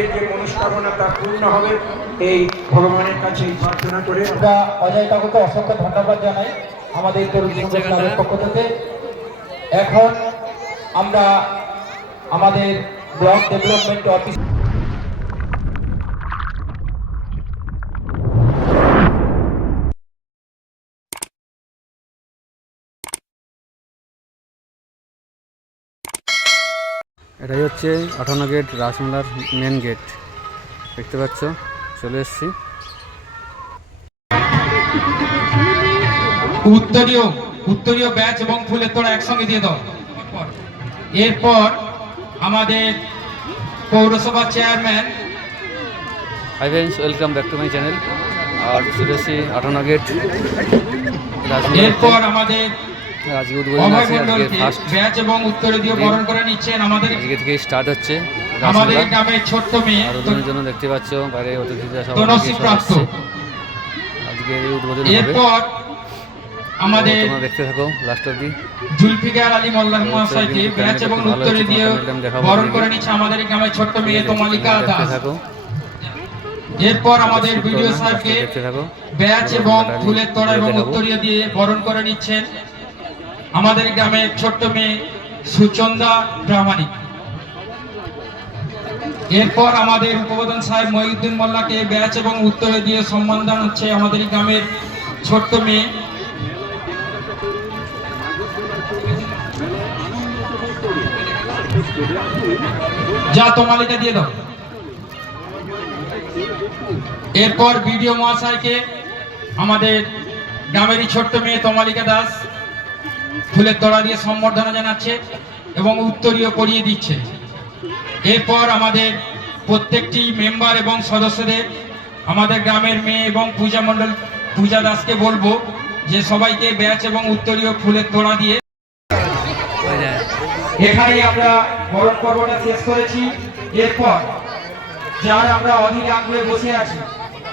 তাদের যে মনস্কামনা তা পূর্ণ হবে এই ভগবানের কাছে প্রার্থনা করে। আমরা অজয় কাকুকে অসংখ্য ধন্যবাদ জানাই আমাদের তরুণ পক্ষ থেকে। এখন আমরা আমাদের ব্লক ডেভেলপমেন্ট অফিস এটাই হচ্ছে আঠান্ন গেট রাসমেলার মেন গেট দেখতে পাচ্ছ চলে এসছি। উত্তরীয় উত্তরীয় ব্যাচ এবং ফুলের তোড়া একসঙ্গে দিয়ে দাও। এরপর আমাদের পৌরসভা chairman hi friends welcome back to my channel আর চলে এসেছি আঠান্ন গেট এরপর আমাদের আজকে উদ্বোধন আছে আজকে ফার্স্ট ব্যাচ এবং উত্তরীয় বরণ করে নিচ্ছেন আমাদের আজকে থেকে স্টার্ট হচ্ছে আমাদের গ্রামের ছোট্ট মেয়ে। আর উদ্বোধনের জন্য দেখতে পাচ্ছ বাইরে অতিথিরা সব প্রাপ্ত। আজকে উদ্বোধন হবে। এরপর আমাদের তোমরা দেখতে থাকো লাস্ট অব্দি জুলফিকার আলী মোল্লা মহাশয়কে ব্যাচ এবং উত্তরে দিয়ে বরণ করে নিচ্ছে আমাদের গ্রামের ছোট্ট মেয়ে তোমালিকা দাস। থাকো। এরপর আমাদের ভিডিও সাহেবকে ব্যাচ এবং ফুলের তোড়া এবং উত্তরীয় দিয়ে বরণ করে নিচ্ছেন। আমাদের গ্রামের ছোট্ট মেয়ে সুচন্দা প্রামাণিক। এরপর আমাদের উপপ্রধান সাহেব মহিউদ্দিন মোল্লাকে ব্যাচ এবং উত্তরে দিয়ে সম্মান হচ্ছে আমাদের গ্রামের ছোট্ট মেয়ে। যা তোমালিকা দিয়ে দাও। এরপর বিডিও মহাশয়কে আমাদের গ্রামেরই ছোট্ট মেয়ে তোমালিকা দাস। ফুলের তোড়া দিয়ে সম্বর্ধনা জানাচ্ছে এবং উত্তরীয় করিয়ে দিচ্ছে। এরপর আমাদের প্রত্যেকটি মেম্বার এবং সদস্যদের, আমাদের গ্রামের মেয়ে এবং পূজা মণ্ডল, পূজা দাসকে বলব যে সবাইকে ব্যাচ এবং উত্তরীয় ফুলের তোড়া দিয়ে এখানেই আমরা বরণ পর্বটা শেষ করেছি। এরপর যার আমরা অধীনে আগ্রহে বসে আছি,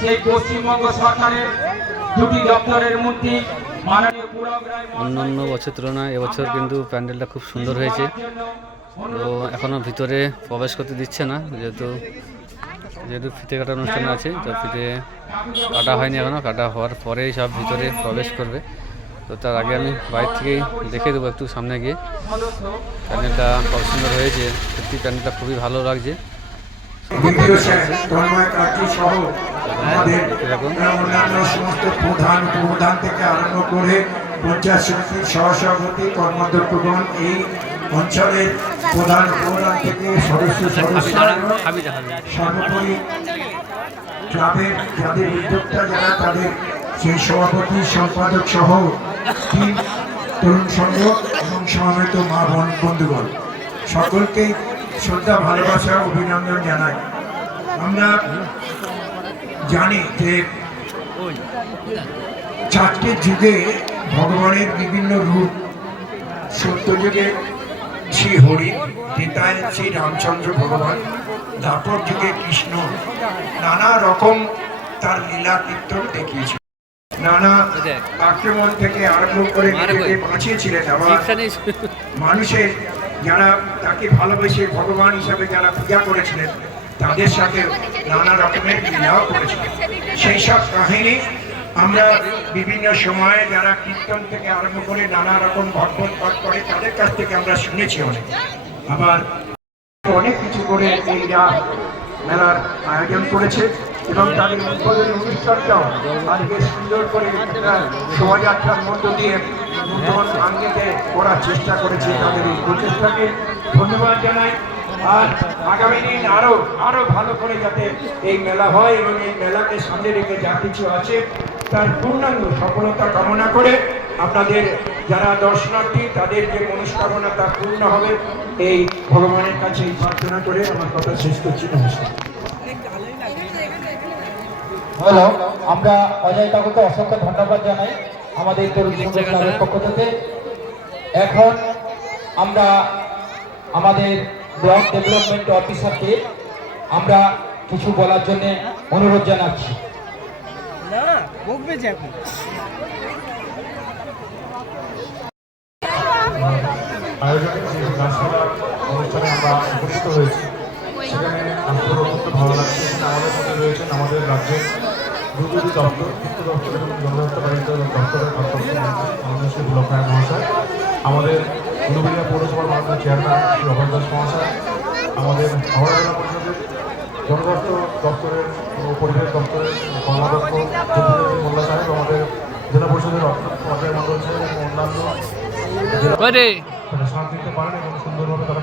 সেই পশ্চিমবঙ্গ সরকারের দুটি দপ্তরের রায় অন্যান্য বছর তুলনায় এবছর কিন্তু প্যান্ডেলটা খুব সুন্দর হয়েছে। তো এখনও ভিতরে প্রবেশ করতে দিচ্ছে না যেহেতু যেহেতু ফিতে কাটা অনুষ্ঠান আছে তো ফিতে কাটা হয়নি এখনও কাটা হওয়ার পরেই সব ভিতরে প্রবেশ করবে। তো তার আগে আমি বাইরে থেকেই দেখে দেবো একটু সামনে গিয়ে। প্যান্ডেলটা খুব সুন্দর হয়েছে। সত্যি প্যান্ডেলটা খুবই ভালো লাগছে। দ্বিতীয় তন্ময় কার্তি সহ আমাদের অন্যান্য সমস্ত প্রধান উপপ্রধান থেকে আরম্ভ করে পঞ্চায়েত সমিতির সহসভাপতি কর্মাধ্যক্ষগণ এই অঞ্চলের প্রধান প্রধান থেকে সদস্য সদস্য সর্বোপরি ক্লাবের যাদের উদ্যোক্তা যারা তাদের সেই সভাপতি সম্পাদক সহ টিম তরুণ সংঘ এবং সমবেত মা বোন বন্ধুগণ। সকলকেই শ্রদ্ধা ভালোবাসা অভিনন্দন জানাই। আমরা জানি যে চারটে যুগে ভগবানের বিভিন্ন রূপ সত্যযুগে শ্রী হরি ত্রেতায় শ্রী রামচন্দ্র ভগবান দ্বাপর যুগে কৃষ্ণ নানা রকম তার লীলা কীর্তন দেখিয়েছে। নানা আক্রমণ থেকে আরম্ভ করে নিজেকে বাঁচিয়েছিলেন আবার মানুষের যারা তাকে ভালোবেসে ভগবান হিসাবে যারা পূজা করেছিলেন, তাদের সাথে নানা রকমের লীলাও করেছিলেন। সেই সব কাহিনী আমরা বিভিন্ন সময়ে যারা কীর্তন থেকে আরম্ভ করে নানা রকম ভগবত পাঠ করে, তাদের কাছ থেকে আমরা শুনেছি অনেক। আবার অনেক কিছু করে এই মেলার আয়োজন করেছে এবং তাদের উদ্বোধনী অনুষ্ঠানটাও আজকে সুন্দর করে শোভাযাত্রার মধ্য দিয়ে নতুন আঙ্গিকে করার চেষ্টা করেছে তাদের এই প্রচেষ্টাকে। ধন্যবাদ জানাই। আর আগামী দিন আরও আরও ভালো করে যাতে এই মেলা হয় এবং এই মেলাকে সামনে রেখে যা কিছু আছে তার পূর্ণাঙ্গ সফলতা কামনা করে আপনাদের যারা দর্শনার্থী, তাদের যে মনস্কামনা তা পূর্ণ হবে। এই ভগবানের কাছে এই প্রার্থনা করে আমার কথা শেষ করছি। নমস্কার। হলো আমরা অজয় কাকুকে অসংখ্য ধন্যবাদ জানাই। আমাদের তরুণ ক্লাবের পক্ষ থেকে। এখন আমরা আমাদের ব্লক ডেভেলপমেন্ট অফিসারকে আমরা কিছু বলার জন্য অনুরোধ জানাচ্ছি। আয়োজনে সেই গাছপালা অনুষ্ঠানে আমরা উপস্থিত হয়েছি। সেখানে ভালো লাগছে। আমাদের মধ্যে রয়েছেন আমাদের রাজ্যের দুটি দপ্তর মহাশয় আমাদের উলুবেড়িয়া পৌরসভার মাননীয় চেয়ারম্যান শ্রী অভয় দাস মহাশয় আমাদের হাওড়া জেলা পরিষদের জনস্বাস্থ্য দপ্তরের পরিবেশ দপ্তরের কর্মাধ্যক্ষ মোল্লা সাহেব আমাদের জেলা পরিষদের মন্ডল সাহেব এবং অন্যান্য দিতে পারেন এবং সুন্দরভাবে তারা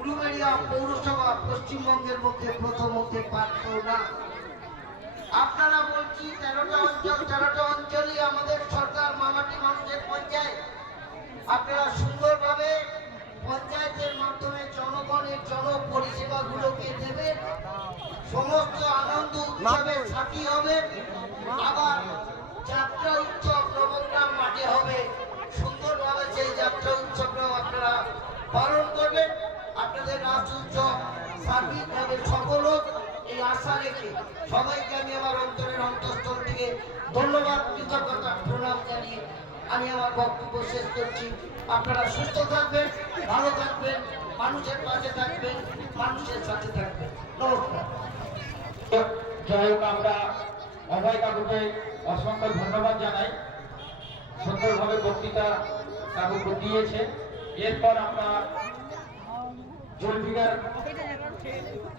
উলুবেড়িয়া পৌরসভা পশ্চিমবঙ্গের মধ্যে প্রথম হতে পারত না। আপনারা বলছি, তেরোটা অঞ্চল, তেরোটা অঞ্চলই আমাদের সরকার মামাটি মানুষের পঞ্চায়েত। আপনারা সুন্দরভাবে পঞ্চায়েতের মাধ্যমে জনগণের জন পরিষেবাগুলোকে দেবেন, সমস্ত আনন্দ উৎসবের আপনাদের সার্বিকভাবে সফল হোক এই আশা রেখে সবাইকে আমি আমার অন্তরের অন্তঃস্থল থেকে ধন্যবাদ, কৃতজ্ঞতা প্রণাম জানিয়ে আমি আমার বক্তব্য শেষ করছি। আপনারা সুস্থ থাকবেন, ভালো থাকবেন, মানুষের পাশে থাকবেন, মানুষের সাথে থাকবেন। নমস্কার। যাই হোক, আমরা অভয় কাকুকে অসংখ্য ধন্যবাদ জানাই। সুন্দরভাবে বক্তৃতা কাকু দিয়েছে। এরপর আমরা জুলফিকার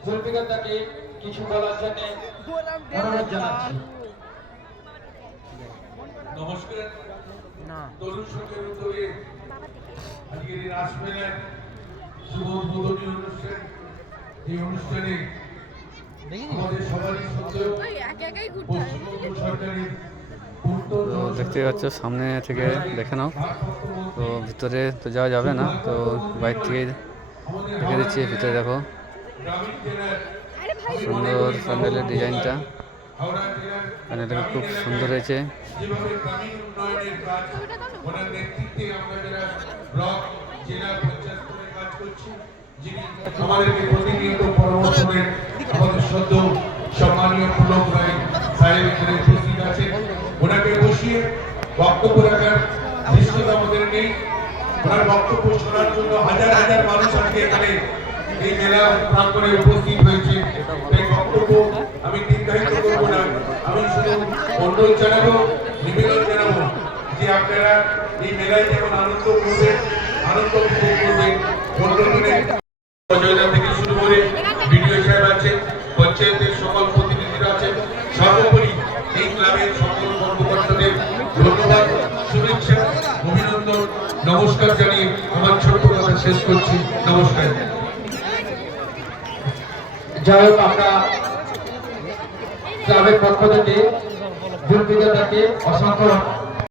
জুলফিকার তাকে কিছু বলার জন্য অনুরোধ জানাচ্ছি। নমস্কার। তরুণ সঙ্গের উদ্যোগে আজকের এই রাসমেলার শুভ উদ্বোধনী অনুষ্ঠান। এই অনুষ্ঠানে আমাদের সবারই সত্ত্বেও পশ্চিমবঙ্গ সরকারের পূর্ত তো দেখতে পাচ্ছ সামনে থেকে দেখে নাও। তো ভিতরে তো যাওয়া যাবে না তো বাইর থেকে দেখে দিচ্ছি ভিতরে দেখো। সুন্দর প্যান্ডেলের ডিজাইনটা। প্যান্ডেলটা খুব সুন্দর হয়েছে। বক্তব্য রাখার আমাদের নেই। ওনার বক্তব্য শোনার জন্য হাজার হাজার মানুষ আজকে এখানে এই মেলা প্রাঙ্গণে উপস্থিত হয়েছে। এই বক্তব্য আমি দীর্ঘায়িত করব না। আমি শুধু অনুরোধ জানাব, নিবেদন জানাব যে আপনারা এই মেলায় যেমন আনন্দ করবেন, আনন্দ উপভোগ করবেন অজয়দা থেকে শুরু করে বিডিও সাহেব আছেন, পঞ্চায়েতের সকল প্রতিনিধিরা আছেন। সর্বোপরি এই ক্লাবের সকল কর্মকর্তাদের ধন্যবাদ। নমস্কার জানিয়ে আমার ছোট্ট কথা শেষ করছি। নমস্কার। যাই হোক, আমরা ক্লাবের পক্ষ থেকে তাকে অসংখ্য